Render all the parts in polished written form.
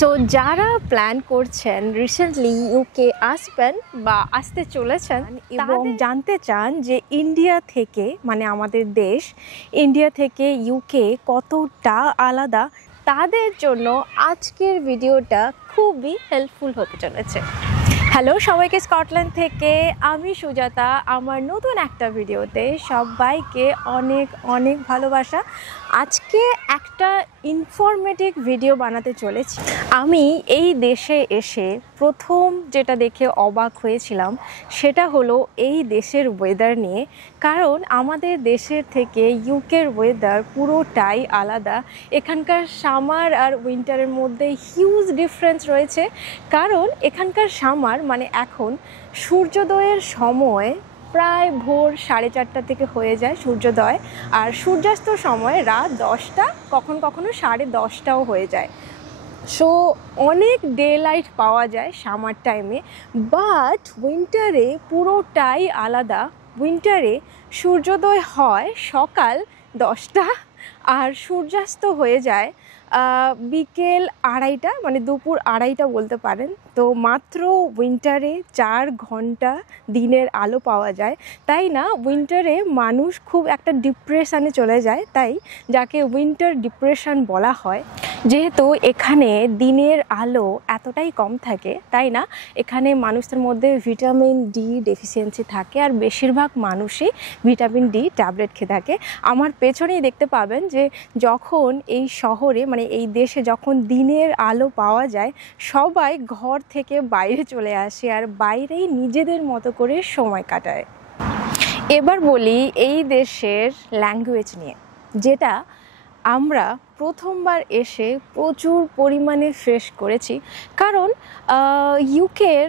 So যারা plan করছেন recently UK আসবেন বা আসতে চলেছেন এবং জানতে চান যে ইন্ডিয়া থেকে মানে আমাদের দেশ ইন্ডিয়া থেকে ইউকে কতটা আলাদা, তাদের জন্য আজকের ভিডিওটা খুবই হেল্পফুল হতে চলেছে। হ্যালো সবাইকে, স্কটল্যান্ড থেকে আমি সুজাতা। আমার নতুন একটা ভিডিওতে সবাইকে অনেক অনেক ভালোবাসা। আজকে একটা ইনফরমেটিভ ভিডিও বানাতে চলেছি। আমি এই দেশে এসে প্রথম যেটা দেখে অবাক হয়েছিলাম সেটা হলো এই দেশের ওয়েদার নিয়ে। কারণ আমাদের দেশের থেকে ইউকের ওয়েদার পুরোটাই আলাদা। এখানকার সামার আর উইন্টারের মধ্যে হিউজ ডিফারেন্স রয়েছে। কারণ এখানকার সামার মানে এখন সূর্যোদয়ের সময় প্রায় ভোর 4:30 থেকে হয়ে যায় সূর্যোদয়, আর সূর্যাস্তর সময় রাত 10টা, কখনো কখনো 10:30টাও হয়ে যায়। সো অনেক ডে লাইট পাওয়া যায় সামার টাইমে। বাট উইন্টারে পুরোটাই আলাদা। উইন্টারে সূর্যোদয় হয় সকাল 10টা আর সূর্যাস্ত হয়ে যায় বিকেল 2:30, মানে দুপুর 2:30 বলতে পারেন। তো মাত্র উইন্টারে 4 ঘন্টা দিনের আলো পাওয়া যায়। তাই না উইন্টারে মানুষ খুব একটা ডিপ্রেশনে চলে যায়, তাই যাকে উইন্টার ডিপ্রেশন বলা হয়। যেহেতু এখানে দিনের আলো এতটাই কম থাকে, তাই না এখানে মানুষদের মধ্যে ভিটামিন ডি ডেফিসিয়েন্সি থাকে, আর বেশিরভাগ মানুষই ভিটামিন ডি ট্যাবলেট খেয়ে থাকে। আমার পেছনেই দেখতে পাবেন যে যখন এই শহরে মানে এই দেশে যখন দিনের আলো পাওয়া যায়, সবাই ঘর থেকে বাইরে চলে আসে আর বাইরেই নিজেদের মতো করে সময় কাটায়। এবার বলি এই দেশের ল্যাঙ্গুয়েজ নিয়ে, যেটা আমরা প্রথমবার এসে প্রচুর পরিমাণে ফেস করেছি। কারণ ইউকের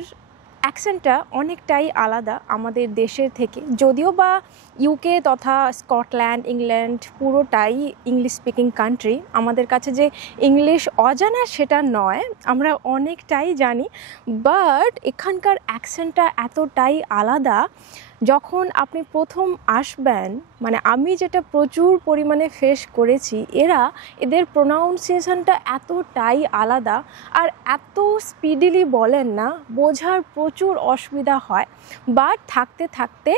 অ্যাকসেন্টটা অনেকটাই আলাদা আমাদের দেশের থেকে। যদিও বা ইউকে তথা স্কটল্যান্ড, ইংল্যান্ড পুরোটাই ইংলিশ স্পিকিং কান্ট্রি। আমাদের কাছে যে ইংলিশ অজানা সেটা নয়, আমরা অনেকটাই জানি। বাট এখানকার অ্যাকসেন্টটা এতটাই আলাদা। যখন আপনি প্রথম আসবেন, মানে আমি যেটা প্রচুর পরিমাণে ফেস করেছি, এদের প্রোনাউন্সিয়েশনটা এতটাই আলাদা আর এত স্পিডিলি বলেন না, বোঝার প্রচুর অসুবিধা হয়। বাট থাকতে থাকতে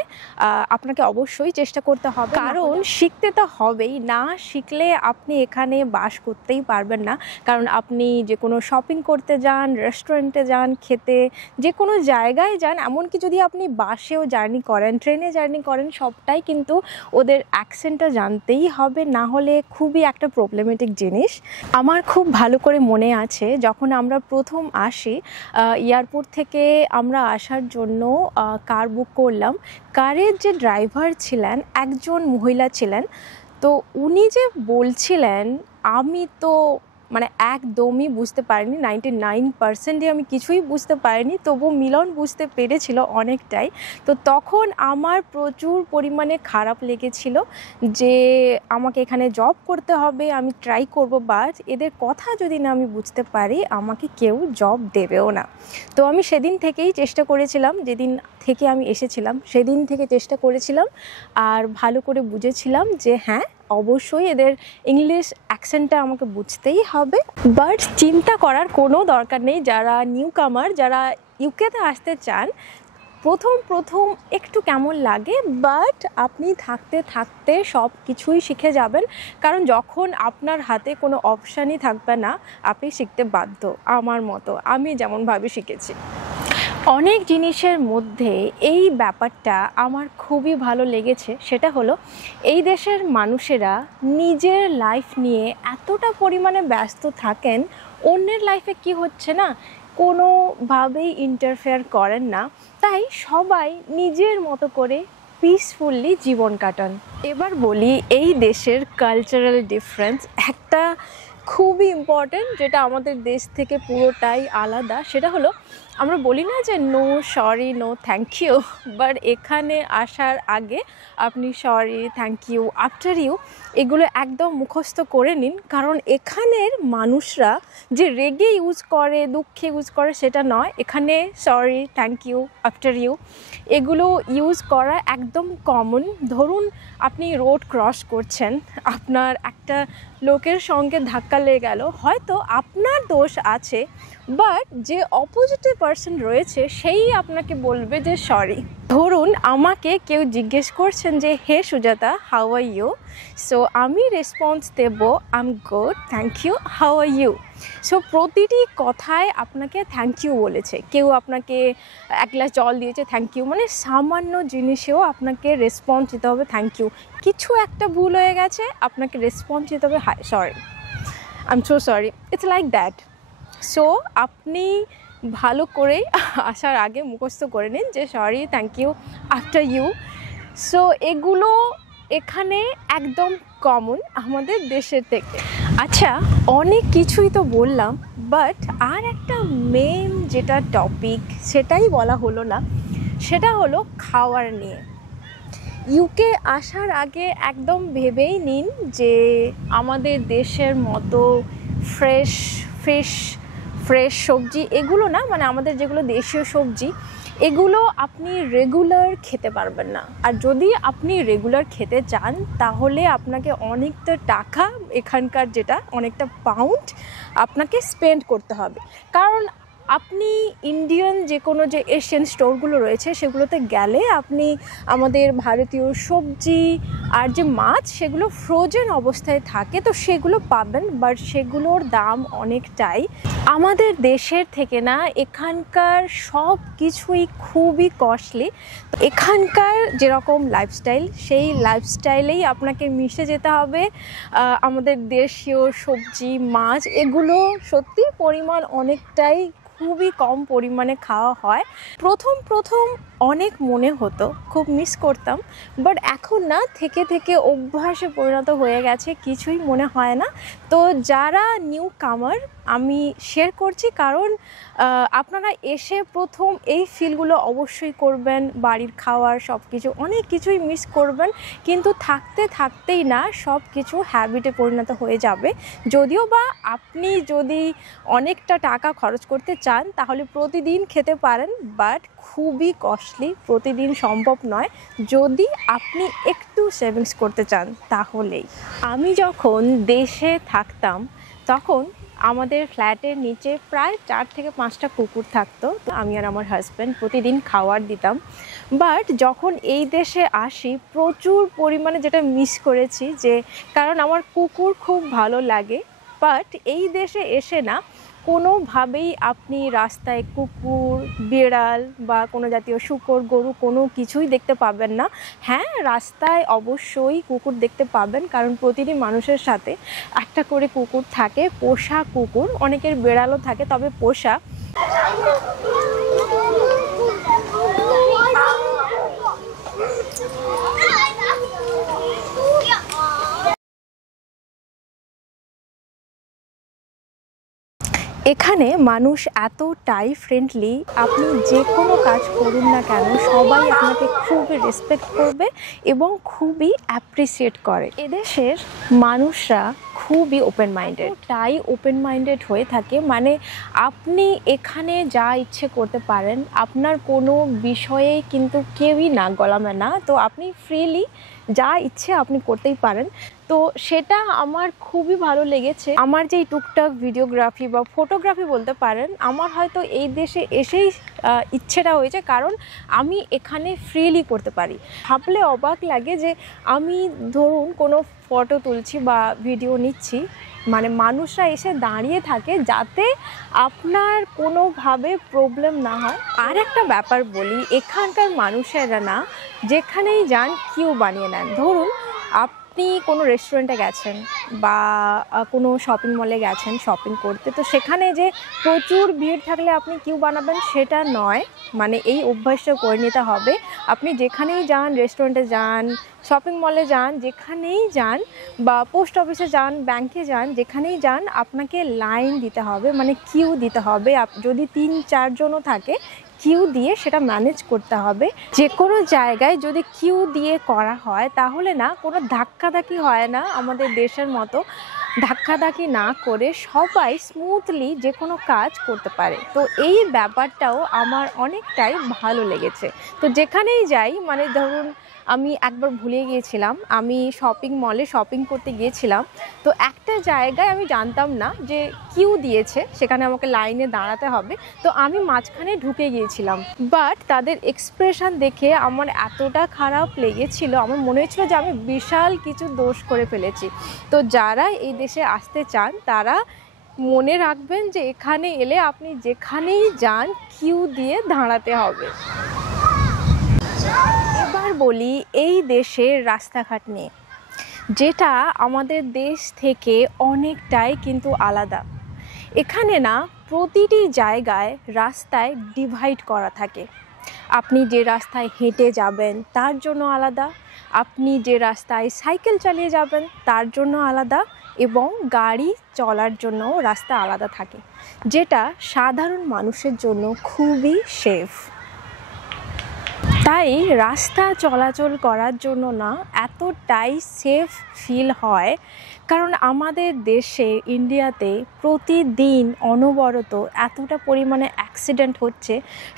আপনাকে অবশ্যই চেষ্টা করতে হবে, কারণ শিখতে তো হবেই। না শিখলে আপনি এখানে বাস করতেই পারবেন না। কারণ আপনি যে কোনো শপিং করতে যান, রেস্টুরেন্টে যান, খেতে, যে কোনো জায়গায় যান, এমনকি যদি আপনি বাসেও জার্নি করেন, ট্রেনে জার্নি করেন, সবটাই কিন্তু ওদের অ্যাকসেন্টটা জানতেই হবে, না হলে খুবই একটা প্রবলেমেটিক জিনিস। আমার খুব ভালো করে মনে আছে যখন আমরা প্রথম আসি, এয়ারপোর্ট থেকে আমরা আসার জন্য কার বুক করলাম। কারের যে ড্রাইভার ছিলেন একজন মহিলা ছিলেন। তো উনি যে বলছিলেন, আমি তো মানে একদমই বুঝতে পারিনি। 99%ই আমি কিছুই বুঝতে পারিনি, তবু মিলন বুঝতে পেরেছিল অনেকটাই। তো তখন আমার প্রচুর পরিমাণে খারাপ লেগেছিল যে আমাকে এখানে জব করতে হবে, আমি ট্রাই করব, বাট এদের কথা যদি না আমি বুঝতে পারি আমাকে কেউ জব দেবেও না। তো আমি সেদিন থেকেই চেষ্টা করেছিলাম, যেদিন থেকে আমি এসেছিলাম সেদিন থেকে চেষ্টা করেছিলাম আর ভালো করে বুঝেছিলাম যে হ্যাঁ অবশ্যই এদের ইংলিশ অ্যাকসেন্টটা আমাকে বুঝতেই হবে। বাট চিন্তা করার কোনো দরকার নেই। যারা নিউ কামার, যারা ইউকেতে আসতে চান, প্রথম একটু কেমন লাগে, বাট আপনি থাকতে থাকতে সব কিছুই শিখে যাবেন। কারণ যখন আপনার হাতে কোনো অপশানই থাকবে না, আপনি শিখতে বাধ্য। আমার মতো আমি যেমনভাবে শিখেছি। অনেক জিনিসের মধ্যে এই ব্যাপারটা আমার খুবই ভালো লেগেছে, সেটা হলো এই দেশের মানুষেরা নিজের লাইফ নিয়ে এতটা পরিমাণে ব্যস্ত থাকেন, অন্যের লাইফে কি হচ্ছে না কোনোভাবেই ইন্টারফেয়ার করেন না। তাই সবাই নিজের মতো করে পিসফুলি জীবন কাটান। এবার বলি এই দেশের কালচারাল ডিফারেন্স, একটা খুবই ইম্পর্ট্যান্ট, যেটা আমাদের দেশ থেকে পুরোটাই আলাদা। সেটা হলো আমরা বলি না যে no sorry no thank you, but এখানে আসার আগে আপনি sorry, thank you, after you এগুলো একদম মুখস্থ করে নিন। কারণ এখানের মানুষরা যে রেগে ইউজ করে, দুঃখে ইউজ করে সেটা নয়। এখানে sorry, thank you, after you এগুলো ইউজ করা একদম কমন। ধরুন আপনি রোড ক্রস করছেন, আপনার একটা লোকের সঙ্গে ধাক্কা ধাক্কা লেগে গেল, হয়তো আপনার দোষ আছে, বাট যে অপোজিটের পার্সন রয়েছে সেই আপনাকে বলবে যে সরি। ধরুন আমাকে কেউ জিজ্ঞেস করছেন যে hey Sujata, how are you? So আমি রেসপন্স দেব I am good, thank you, how are you? So প্রতিটি কথায় আপনাকে থ্যাংক ইউ বলেছে, কেউ আপনাকে এক গ্লাস জল দিয়েছে থ্যাংক ইউ, মানে সামান্য জিনিসেও আপনাকে রেসপন্স দিতে হবে থ্যাংক ইউ। কিছু একটা ভুল হয়ে গেছে, আপনাকে রেসপন্স দিতে হবে hi sorry, I am so sorry, it's like that. So আপনি ভালো করে আসার আগে মুখস্থ করে নিন যে sorry, thank you, after you. So এগুলো এখানে একদম কমন আমাদের দেশের থেকে। আচ্ছা, অনেক কিছুই তো বললাম, বাট আর একটা মেন যেটা টপিক সেটাই বলা হলো না, সেটা হলো খাওয়ার নিয়ে। ইউকে আসার আগে একদম ভেবেই নিন যে আমাদের দেশের মতো ফ্রেশ ফিশ, ফ্রেশ সবজি এগুলো না, মানে আমাদের যেগুলো দেশীয় সবজি এগুলো আপনি রেগুলার খেতে পারবেন না। আর যদি আপনি রেগুলার খেতে চান তাহলে আপনাকে অনেকটা টাকা, এখানকার যেটা অনেকটা পাউন্ড আপনাকে স্পেন্ড করতে হবে। কারণ আপনি ইন্ডিয়ান যে কোনো যে এশিয়ান স্টোরগুলো রয়েছে সেগুলোতে গেলে আপনি আমাদের ভারতীয় সবজি আর যে মাছ সেগুলো ফ্রোজেন অবস্থায় থাকে, তো সেগুলো পাবেন, বাট সেগুলোর দাম অনেকটাই আমাদের দেশের থেকে না। এখানকার সব কিছুই খুবই কস্টলি। এখানকার যেরকম লাইফস্টাইল সেই লাইফস্টাইলেই আপনাকে মিশে যেতে হবে। আমাদের দেশীয় সবজি মাছ এগুলো সত্যি পরিমাণ অনেকটাই খুবই কম পরিমাণে খাওয়া হয়। প্রথম অনেক মনে হতো, খুব মিস করতাম, বাট এখন না থেকে থেকে অভ্যাসে পরিণত হয়ে গেছে, কিছুই মনে হয় না। তো যারা নিউ কামার আমি শেয়ার করছি, কারণ আপনারা এসে প্রথম এই ফিলগুলো অবশ্যই করবেন, বাড়ির খাওয়ার সব কিছু অনেক কিছুই মিস করবেন, কিন্তু থাকতে থাকতেই না সব কিছু হ্যাবিটে পরিণত হয়ে যাবে। যদিও বা আপনি যদি অনেকটা টাকা খরচ করতে চান তাহলে প্রতিদিন খেতে পারেন, বাট খুবই কস্টলি, প্রতিদিন সম্ভব নয়। যদি আপনি একটু সেভিংস করতে চান তাহলেই। আমি যখন দেশে থাকতাম তখন আমাদের ফ্ল্যাটের নিচে প্রায় 4 থেকে 5টা কুকুর থাকতো। তো আমি আর আমার হাজব্যান্ড প্রতিদিন খাবার দিতাম। বাট যখন এই দেশে আসি প্রচুর পরিমাণে যেটা মিস করেছি, যে কারণ আমার কুকুর খুব ভালো লাগে, বাট এই দেশে এসে না কোনোভাবেই আপনি রাস্তায় কুকুর, বিড়াল বা কোনো জাতীয় শূকর, গরু কোনো কিছুই দেখতে পাবেন না। হ্যাঁ, রাস্তায় অবশ্যই কুকুর দেখতে পাবেন, কারণ প্রতিটি মানুষের সাথে একটা করে কুকুর থাকে, পোষা কুকুর, অনেকের বিড়ালও থাকে, তবে পোষা। এখানে মানুষ এতটাই ফ্রেন্ডলি, আপনি যে কোনো কাজ করুন না কেন সবাই আপনাকে খুবই রেসপেক্ট করবে এবং খুবই অ্যাপ্রিসিয়েট করে। এদেশের মানুষরা খুবই ওপেন মাইন্ডেড, তাই ওপেন মাইন্ডেড হয়ে থাকে, মানে আপনি এখানে যা ইচ্ছে করতে পারেন, আপনার কোনো বিষয়ে কিন্তু কেউই না গলাবে না, তো আপনি ফ্রিলি যা ইচ্ছে আপনি করতেই পারেন। তো সেটা আমার খুবই ভালো লেগেছে। আমার যেই টুকটাক ভিডিওগ্রাফি বা ফটোগ্রাফি বলতে পারেন, আমার হয়তো এই দেশে এসেই ইচ্ছেটা হয়েছে, কারণ আমি এখানে ফ্রিলি করতে পারি। ভাবলে অবাক লাগে যে আমি ধরুন কোনো ফটো তুলছি বা ভিডিও নিচ্ছি, মানে মানুষরা এসে দাঁড়িয়ে থাকে যাতে আপনার কোনোভাবে প্রবলেম না হয়। আর একটা ব্যাপার বলি, এখানকার মানুষেরা না যেখানেই যান কিউ বানিয়ে নেন। ধরুন আপনি কোনো রেস্টুরেন্টে গেছেন বা কোনো শপিং মলে গেছেন শপিং করতে, তো সেখানে যে প্রচুর ভিড় থাকলে আপনি কিউ বানাবেন সেটা নয়, মানে এই অভ্যাসটা করে নিতে হবে। আপনি যেখানেই যান, রেস্টুরেন্টে যান, শপিং মলে যান, যেখানেই যান বা পোস্ট অফিসে যান, ব্যাংকে যান, যেখানেই যান আপনাকে লাইন দিতে হবে, মানে কিউ দিতে হবে। যদি 3-4 জনও থাকে কিউ দিয়ে সেটা ম্যানেজ করতে হবে। যে কোনো জায়গায় যদি কিউ দিয়ে করা হয় তাহলে না কোনো ধাক্কাধাক্কি হয় না, আমাদের দেশের মতো ধাক্কাধাক্কি না করে সবাই স্মুথলি যে কোনো কাজ করতে পারে। তো এই ব্যাপারটাও আমার অনেকটাই ভালো লেগেছে। তো যেখানেই যাই, মানে ধরুন আমি একবার ভুলে গিয়েছিলাম, আমি শপিং মলে শপিং করতে গিয়েছিলাম। তো একটা জায়গায় আমি জানতাম না যে কিউ দিয়েছে, সেখানে আমাকে লাইনে দাঁড়াতে হবে। তো আমি মাঝখানে ঢুকে গিয়েছিলাম, বাট তাদের এক্সপ্রেশন দেখে আমার এতটা খারাপ লেগেছিল, আমার মনে হয়েছিল যে আমি বিশাল কিছু দোষ করে ফেলেছি। তো যারা এই দেশে আসতে চান তারা মনে রাখবেন যে এখানে এলে আপনি যেখানেই যান কিউ দিয়ে দাঁড়াতে হবে। এবার বলি এই দেশের রাস্তাঘাট নিয়ে, যেটা আমাদের দেশ থেকে অনেকটাই কিন্তু আলাদা। এখানে না প্রতিটি জায়গায় রাস্তায় ডিভাইড করা থাকে। আপনি যে রাস্তায় হেঁটে যাবেন তার জন্য আলাদা, আপনি যে রাস্তায় সাইকেল চালিয়ে যাবেন তার জন্য আলাদা, এবং গাড়ি চলার জন্য রাস্তা আলাদা থাকে, যেটা সাধারণ মানুষের জন্য খুবই সেফ। তাই রাস্তা চলাচল করার জন্য না এতটাই সেফ ফিল হয়, কারণ আমাদের দেশে ইন্ডিয়াতে প্রতিদিন অনবরত এতটা পরিমাণে অ্যাক্সিডেন্ট হচ্ছে,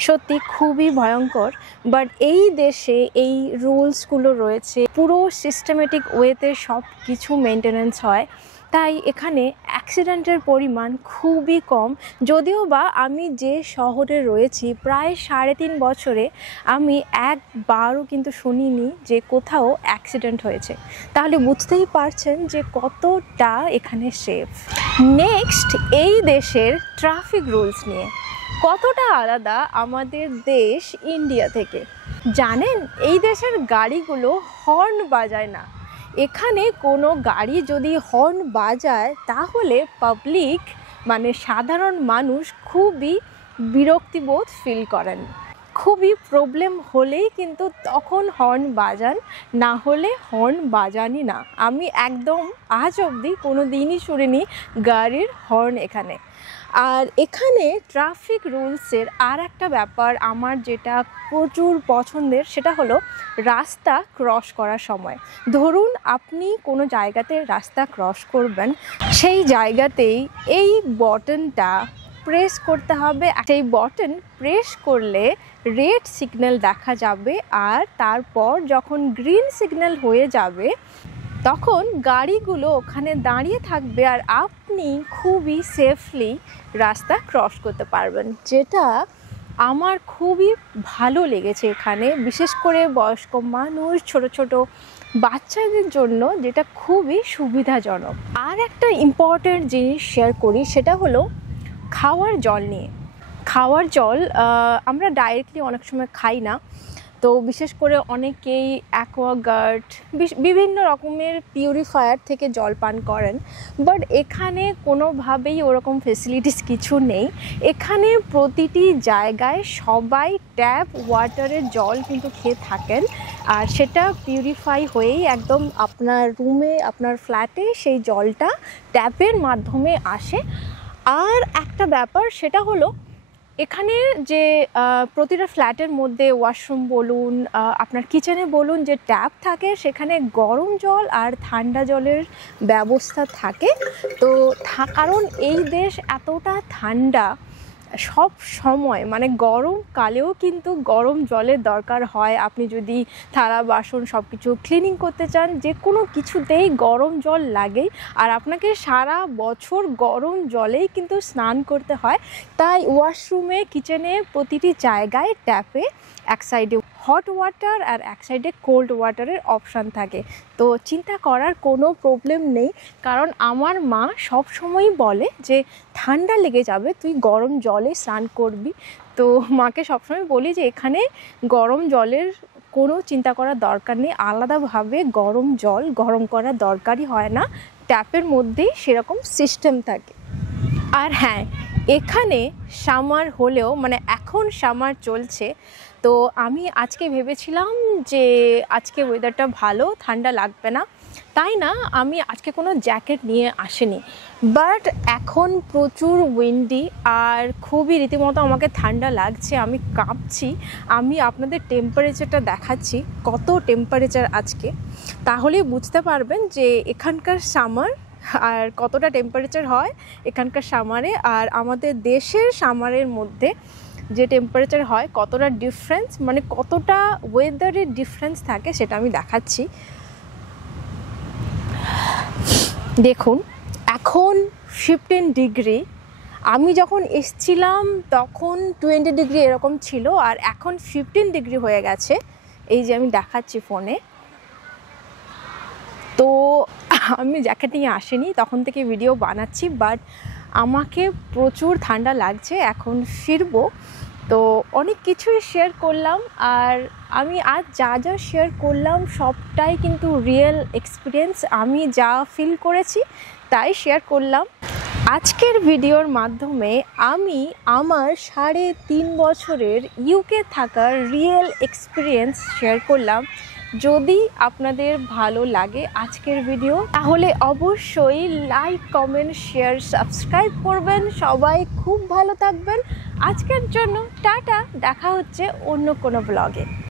সত্যি খুবই ভয়ঙ্কর। বাট এই দেশে এই রুলসগুলো রয়েছে, পুরো সিস্টেমেটিক ওয়েতে সব কিছু মেনটেনেন্স হয়, তাই এখানে অ্যাক্সিডেন্টের পরিমাণ খুবই কম। যদিও বা আমি যে শহরে রয়েছি প্রায় 3.5 বছরে আমি একবারও কিন্তু শুনিনি যে কোথাও অ্যাক্সিডেন্ট হয়েছে। তাহলে বুঝতেই পারছেন যে কতটা এখানে সেফ। নেক্সট, এই দেশের ট্রাফিক রুলস নিয়ে কতটা আলাদা আমাদের দেশ ইন্ডিয়া থেকে। জানেন, এই দেশের গাড়িগুলো হর্ন বাজায় না। এখানে কোনো গাড়ি যদি হর্ন বাজায় তাহলে পাবলিক মানে সাধারণ মানুষ খুবই বিরক্তিবোধ ফিল করেন। খুবই প্রবলেম হলেই কিন্তু তখন হর্ন বাজান, না হলে হর্ন বাজানি না। আমি একদম আজ অবধি কোনো দিনই শুনিনি গাড়ির হর্ন এখানে। আর এখানে ট্রাফিক রুলসের আর একটা ব্যাপার আমার যেটা প্রচুর পছন্দের, সেটা হলো রাস্তা ক্রস করার সময়। ধরুন আপনি কোনো জায়গাতে রাস্তা ক্রস করবেন, সেই জায়গাতেই এই বটনটা প্রেস করতে হবে। সেই বটন প্রেস করলে রেড সিগন্যাল দেখা যাবে, আর তারপর যখন গ্রিন সিগন্যাল হয়ে যাবে তখন গাড়িগুলো ওখানে দাঁড়িয়ে থাকবে আর আপনি খুবই সেফলি রাস্তা ক্রস করতে পারবেন, যেটা আমার খুবই ভালো লেগেছে এখানে। বিশেষ করে বয়স্ক মানুষ, ছোট ছোট বাচ্চাদের জন্য যেটা খুবই সুবিধাজনক। আর একটা ইম্পর্ট্যান্ট জিনিস শেয়ার করি, সেটা হলো খাওয়ার জল নিয়ে। খাওয়ার জল আমরা ডাইরেক্টলি অনেক সময় খাই না, তো বিশেষ করে অনেকেই অ্যাকোয়াগার্ড বিভিন্ন রকমের পিউরিফায়ার থেকে জল পান করেন। বাট এখানে কোনোভাবেই ওরকম ফেসিলিটিস কিছু নেই। এখানে প্রতিটি জায়গায় সবাই ট্যাপ ওয়াটারের জল কিন্তু খেয়ে থাকেন, আর সেটা পিউরিফাই হয়েই একদম আপনার রুমে, আপনার ফ্ল্যাটে সেই জলটা ট্যাপের মাধ্যমে আসে। আর একটা ব্যাপার, সেটা হলো এখানে যে প্রতিটা ফ্ল্যাটের মধ্যে ওয়াশরুম বলুন, আপনার কিচেনে বলুন, যে ট্যাপ থাকে সেখানে গরম জল আর ঠান্ডা জলের ব্যবস্থা থাকে। তো কারণ এই দেশ এতটা ঠান্ডা, সব সময় মানে গরমকালেও কিন্তু গরম জলের দরকার হয়। আপনি যদি থালা বাসন সব কিছু ক্লিনিং করতে চান, যে কোনো কিছুতেই গরম জল লাগেই, আর আপনাকে সারা বছর গরম জলেই কিন্তু স্নান করতে হয়। তাই ওয়াশরুমে, কিচেনে, প্রতিটি জায়গায় ট্যাপে এক সাইডে হট ওয়াটার আর এক সাইডে কোল্ড ওয়াটারের অপশান থাকে। তো চিন্তা করার কোনো প্রবলেম নেই, কারণ আমার মা সব সময়ই বলে যে ঠান্ডা লেগে যাবে, তুই গরম জলে স্নান করবি। তো মাকে সবসময় বলি যে এখানে গরম জলের কোনো চিন্তা করার দরকার নেই, আলাদাভাবে গরম জল গরম করার দরকারই হয় না, ট্যাপের মধ্যেই সেরকম সিস্টেম থাকে। আর হ্যাঁ, এখানে সামার হলেও, মানে এখন সামার চলছে, তো আমি আজকে ভেবেছিলাম যে আজকে ওয়েদারটা ভালো, ঠান্ডা লাগবে না, তাই না আমি আজকে কোনো জ্যাকেট নিয়ে আসিনি। বাট এখন প্রচুর উইন্ডি আর খুবই রীতিমতো আমাকে ঠান্ডা লাগছে, আমি কাঁপছি। আমি আপনাদের টেম্পারেচারটা দেখাচ্ছি, কত টেম্পারেচার আজকে, তাহলেই বুঝতে পারবেন যে এখানকার সামার আর কতটা টেম্পারেচার হয় এখানকার সামারে আর আমাদের দেশের সামারের মধ্যে যে টেম্পারেচার হয় কতটা ডিফারেন্স, মানে কতটা ওয়েদারের ডিফারেন্স থাকে সেটা আমি দেখাচ্ছি। দেখুন এখন 15 ডিগ্রি, আমি যখন এসছিলাম তখন 20 ডিগ্রি এরকম ছিল, আর এখন 15 ডিগ্রি হয়ে গেছে। এই যে আমি দেখাচ্ছি ফোনে। তো আমি জ্যাকেট নিয়ে আসিনি, তখন থেকে ভিডিও বানাচ্ছি, বাট আমাকে প্রচুর ঠান্ডা লাগছে। এখন ফিরবো, তো অনেক কিছুই শেয়ার করলাম, আর আমি আজ যা যা শেয়ার করলাম সবটাই কিন্তু রিয়েল এক্সপিরিয়েন্স। আমি যা ফিল করেছি তাই শেয়ার করলাম। আজকের ভিডিওর মাধ্যমে আমি আমার 3.5 বছরের ইউকে থাকার রিয়েল এক্সপিরিয়েন্স শেয়ার করলাম। যদি আপনাদের ভালো লাগে আজকের ভিডিও, তাহলে অবশ্যই লাইক, কমেন্ট, শেয়ার, সাবস্ক্রাইব করবেন। সবাই খুব ভালো থাকবেন। আজকের জন্য টাটা, দেখা হচ্ছে অন্য কোনো ব্লগে।